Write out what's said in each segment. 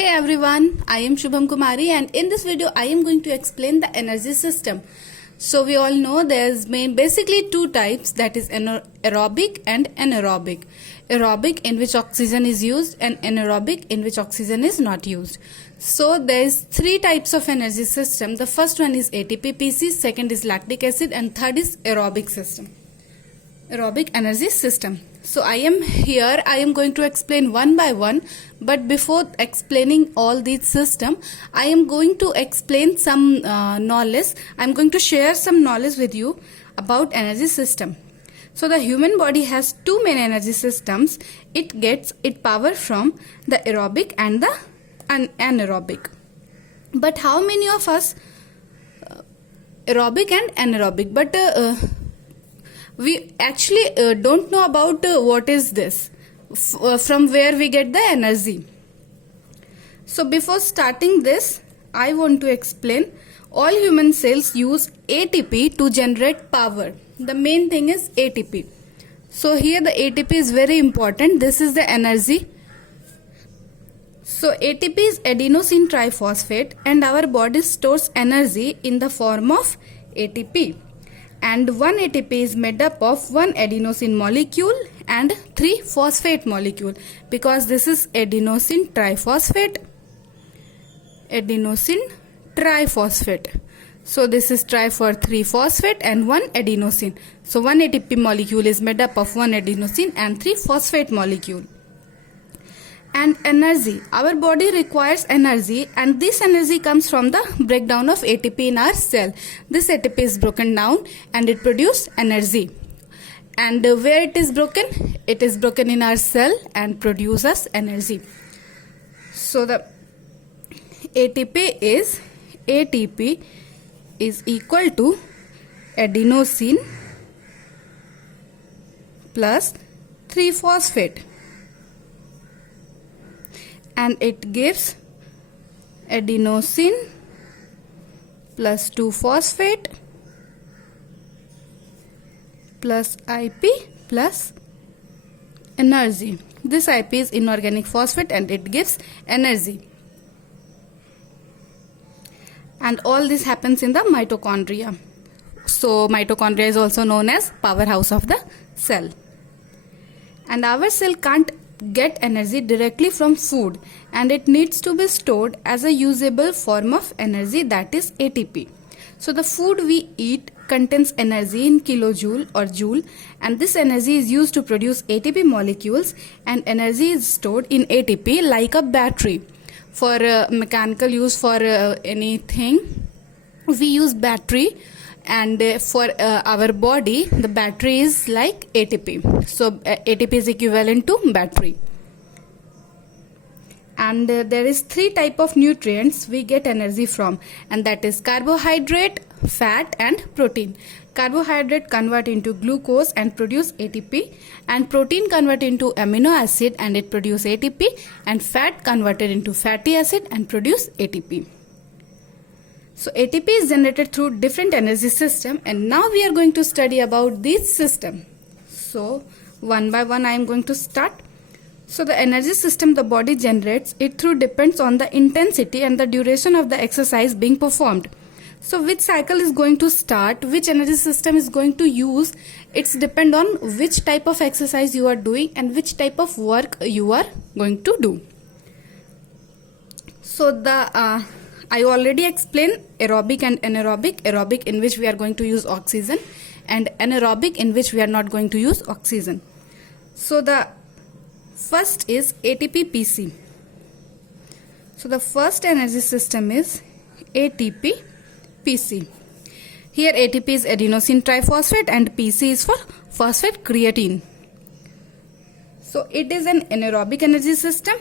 Hey everyone, I am Shubham Kumari and in this video I am going to explain the energy system. So we all know there's basically two types, that is aerobic and anaerobic. Aerobic, in which oxygen is used, and anaerobic, in which oxygen is not used. So there's three types of energy system. The first one is ATP PC, second is lactic acid, and third is aerobic system. Aerobic energy system. So I am going to explain one by one, but before explaining all these system, I am going to explain some knowledge. I am going to share some knowledge with you about energy system. So the human body has two main energy systems. It gets its power from the aerobic and the anaerobic. But how many of us aerobic and anaerobic? But we actually don't know about what is this, from where we get the energy. So before starting this, I want to explain all human cells use ATP to generate power. The main thing is ATP. So here the ATP is very important. This is the energy. So ATP is adenosine triphosphate and our body stores energy in the form of ATP. And one ATP is made up of one adenosine molecule and three phosphate molecule, because this is adenosine triphosphate. So this is tri for 3 phosphate and one adenosine. So one ATP molecule is made up of one adenosine and 3 phosphate molecule. And energy, our body requires energy, and this energy comes from the breakdown of ATP in our cell. This ATP is broken down and it produces energy. And where it is broken? It is broken in our cell and produces energy. So the ATP is equal to adenosine plus 3 phosphate. And it gives adenosine plus 2 phosphate plus IP plus energy. This IP is inorganic phosphate and it gives energy. And all this happens in the mitochondria. So mitochondria is also known as powerhouse of the cell. And our cell can't get energy directly from food, and it needs to be stored as a usable form of energy, that is ATP. So the food we eat contains energy in kilojoule or joule, and this energy is used to produce ATP molecules, and energy is stored in ATP like a battery. For mechanical use, for anything we use battery, and for our body the battery is like ATP. So ATP is equivalent to battery. And there is three type of nutrients we get energy from, and that is carbohydrate, fat and protein. Carbohydrate convert into glucose and produce ATP, and protein convert into amino acid and it produce ATP, and fat converted into fatty acid and produce ATP. So ATP is generated through different energy system, and now we are going to study about this system. So one by one I am going to start. So the energy system the body generates, it through depends on the intensity and the duration of the exercise being performed. So which cycle is going to start, which energy system is going to use, it's depend on which type of exercise you are doing and which type of work you are going to do. So the I already explained aerobic and anaerobic. Aerobic, in which we are going to use oxygen, and anaerobic, in which we are not going to use oxygen. So the first is ATP PC. So the first energy system is ATP PC. Here ATP is adenosine triphosphate and PC is for phosphate creatine. So it is an anaerobic energy system,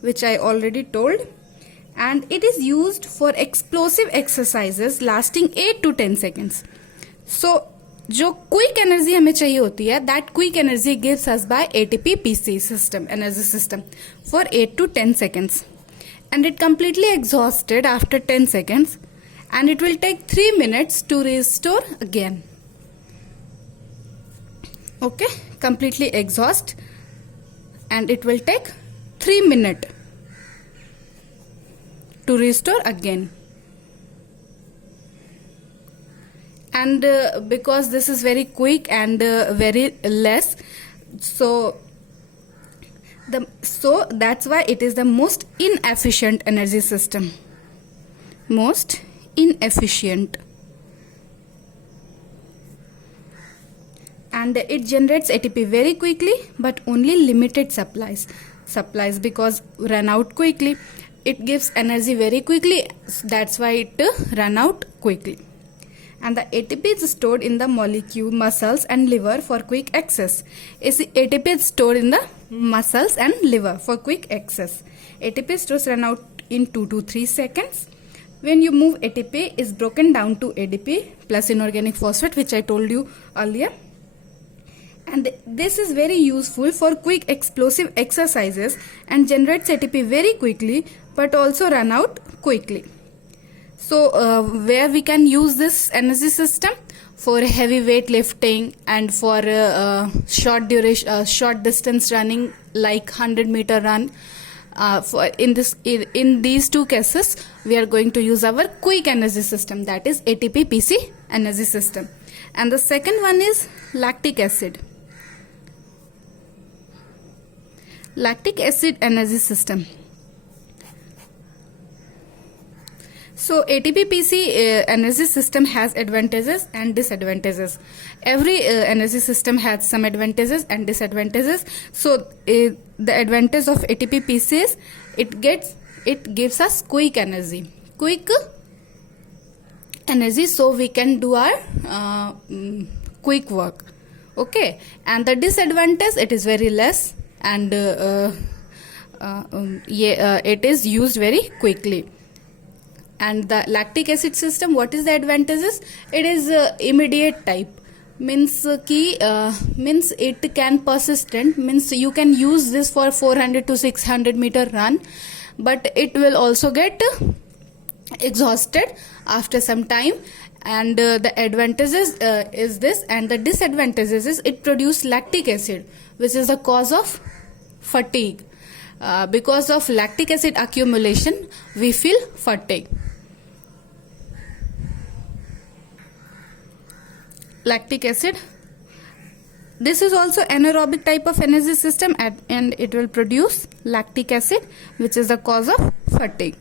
which I already told. And it is used for explosive exercises lasting 8 to 10 seconds. So जो quick energy हमें चाहिए होती है, that quick energy gives us by ATP PC system, energy system, for 8 to 10 seconds. And it completely exhausted after 10 seconds, and it will take 3 minutes to restore again. Okay, completely exhaust, and it will take 3 minutes. to restore again. And because this is very quick and very less, so that's why it is the most inefficient energy system. Most inefficient. And it generates ATP very quickly, but only limited supplies because run out quickly. It gives energy very quickly, that's why it run out quickly. And the ATP is stored in the molecule, muscles and liver for quick access. ATP is stored in the muscles and liver for quick access. ATP stores run out in 2 to 3 seconds. When you move, ATP is broken down to ADP plus inorganic phosphate, which I told you earlier. And this is very useful for quick explosive exercises and generates ATP very quickly, but also run out quickly. So where we can use this energy system? For heavy weight lifting and for short distance running, like 100-meter run. In these two cases, we are going to use our quick energy system, that is ATP-PC energy system. And the second one is lactic acid. Lactic acid energy system. So ATP-PC energy system has advantages and disadvantages. Every energy system has some advantages and disadvantages. So the advantage of ATP-PC is it gives us quick energy, so we can do our quick work. Okay, and the disadvantage, it is very less and it is used very quickly. And the lactic acid system, what is the advantages? It is immediate type, means it can persistent, means you can use this for 400 to 600 meter run, but it will also get exhausted after some time. And the advantages is this, and the disadvantages is it produces lactic acid, which is the cause of fatigue. Because of lactic acid accumulation, we feel fatigue. Lactic acid, this is also anaerobic type of energy system, and it will produce lactic acid, which is the cause of fatigue.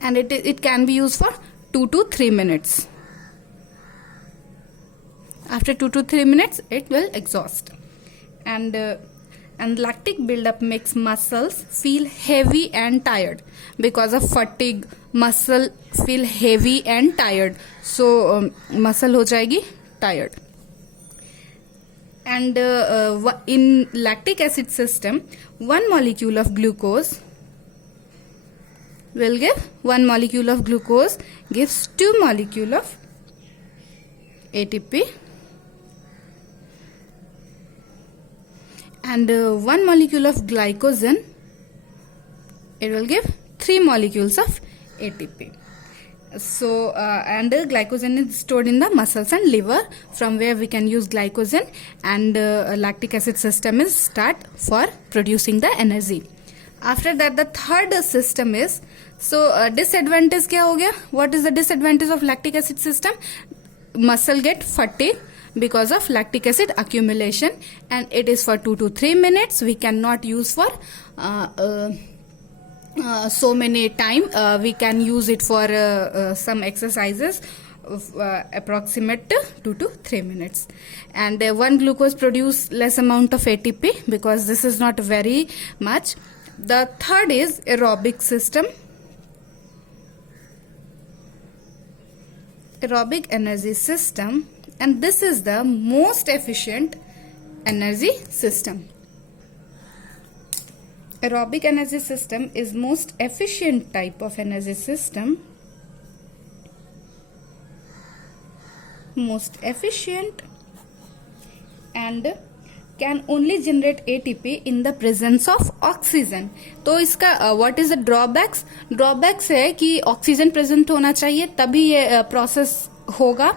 And it can be used for 2 to 3 minutes. After 2 to 3 minutes, it will exhaust. And lactic buildup makes muscles feel heavy and tired. Because of fatigue, muscle feel heavy and tired. So muscle ho jayegi tired. And in lactic acid system, one molecule of glucose will give 1 molecule of glucose gives 2 molecule of ATP. And 1 molecule of glycogen, it will give 3 molecules of ATP. So and glycogen is stored in the muscles and liver, from where we can use glycogen, and lactic acid system is start for producing the energy. After that, the third system is, so disadvantage kya ho gaya? What is the disadvantage of lactic acid system? Muscle get fatigue because of lactic acid accumulation, and it is for 2 to 3 minutes. We cannot use for so many time. We can use it for some exercises approximate 2 to 3 minutes. And 1 glucose produce less amount of ATP, because this is not very much. The third is aerobic system. Aerobic energy system, and this is the most efficient energy system. Aerobic energy system is most efficient type of energy system. Most efficient, and can only generate ATP in the presence of oxygen. तो इसका what is the drawbacks? Drawbacks है कि oxygen present होना चाहिए, तभी ये process होगा.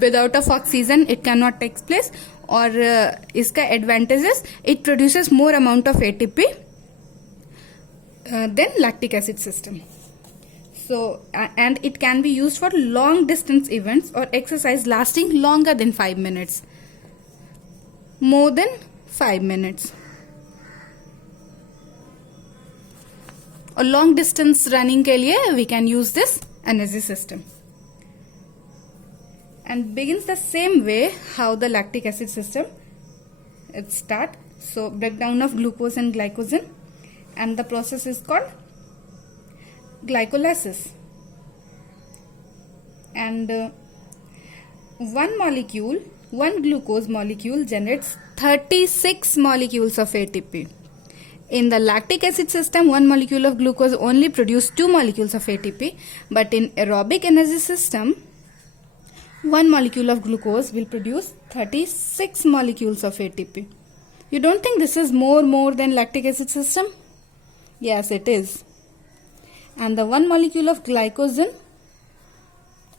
Without of oxygen, it cannot take place. और इसका advantages, it produces more amount of ATP than lactic acid system. So and it can be used for long distance events or exercise lasting longer than 5 minutes. More than 5 minutes. और long distance running के लिए we can use this energy system. And begins the same way how the lactic acid system it start. So breakdown of glucose and glycogen, and the process is called glycolysis. And one glucose molecule generates 36 molecules of ATP. In the lactic acid system, one molecule of glucose only produces 2 molecules of ATP, but in aerobic energy system, one molecule of glucose will produce 36 molecules of ATP. You don't think this is more than lactic acid system? Yes, it is. And the one molecule of glycogen,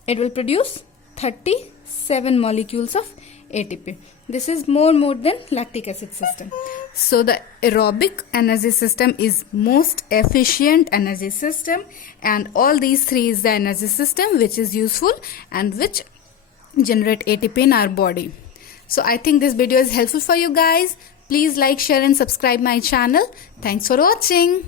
it will produce 37 molecules of ATP. This is more than lactic acid system. So the aerobic energy system is most efficient energy system, and all these three is the energy system which is useful and which generate ATP in our body. So I think this video is helpful for you guys. Please like, share and subscribe my channel. Thanks for watching.